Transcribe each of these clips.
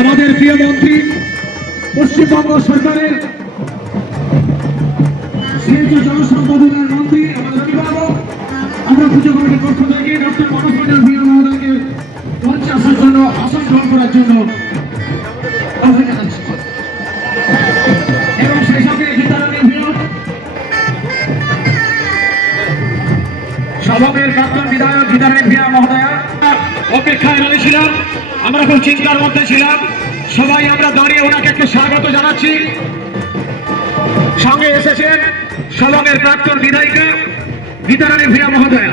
আমাদের প্রিয় মন্ত্রী, পশ্চিমবঙ্গ সরকারের শিল্প জনসম্পাদনার মন্ত্রী আমাদের আমরা পুজো কমিটির পক্ষ থেকে ডক্টর মনোজ মন্ডল মঞ্চে আসার জন্য, আসন গ্রহণ করার জন্য এবং সেই সঙ্গে গীতারানী ভূঁইয়া সভাপতির বিধায়ক গীতারানী ভূঁইয়া মহোদয়া। অপেক্ষায় রয়েছিলাম, আমরা খুব চিন্তার মধ্যে ছিলাম। সবাই আমরা দাঁড়িয়ে ওনাকে একটু স্বাগত জানাচ্ছি। সঙ্গে এসেছেন সলঙ্গের প্রাক্তন বিধায়িকা গীতারানী ভূঁইয়া মহোদয়া।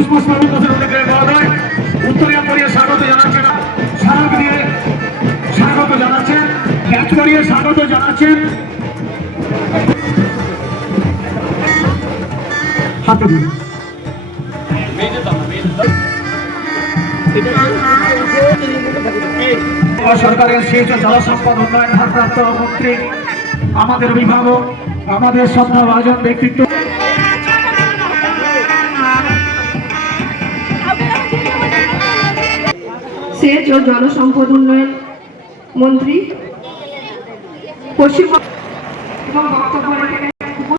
পুষ্প দিয়ে পুষ্পস্মরণ মহোদয় উত্তরিয়া করিয়ে স্বাগত জানাচ্ছেন জানাচ্ছেন স্বাগত জানাচ্ছেন সরকারের ও জলসম্পদ উন্নয়ন ভারপ্রাপ্ত মন্ত্রী আমাদের অভিভাবক, আমাদের শ্রদ্ধাভাজন ব্যক্তিত্ব সেচ ও জলসম্পদ উন্নয়ন মন্ত্রী পশ্চিমবঙ্গ বক্তব্য